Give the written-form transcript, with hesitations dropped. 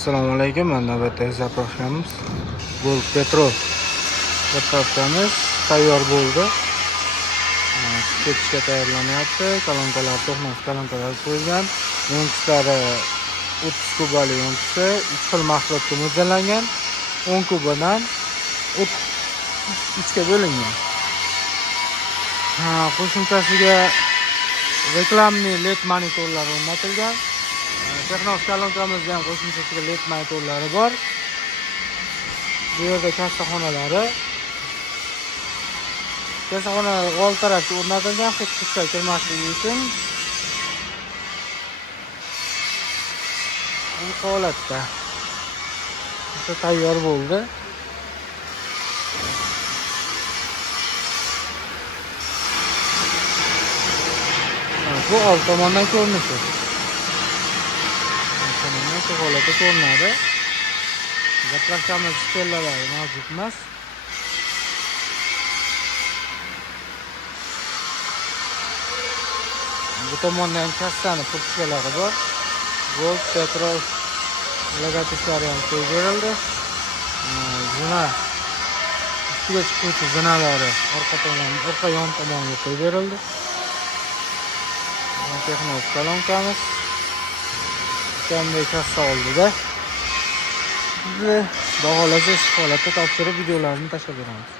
Assalomu alaykum. Navbatdagi zapravkamiz Gold Petrol zapravkamiz tayyor bo'ldi. Ketishga tayyorlanyapti. Kolonkalar to'qnaz kolonkalar qo'yilgan. Yo'nqishlari 30 kubali yo'nqisi 3 xil mahsulotga mo'ljallangan. 10 kubadan 3 ga bo'lingan. Qo'shimchasiga reklamli LED monitorlar o'rnatilgan. Texnos kolonkamizda ham qo'shimchasiga LED monitorlari bor. Bu yerda kassaxonalari. Kassaxonalar old tarafga o'rnatilgan, hech kirmasligi uchun. Bu holatda tayyor bo'ldi. Bu old tomondan ko'rinishi. Shu holatda ko'rinadi. Zapravkamiz stellalari mavjud emas. Bu tomondan kassani purtkalari bor. Gold Petrol logotiplari ham qo'yib berildi. Zina ustiga chiquvchi zinalari orqa yon tomonga qo'yib berildi. Texnos kolonkamiz qanday kassa oldida baholash holatda topshirib videolarini tashlab beramiz.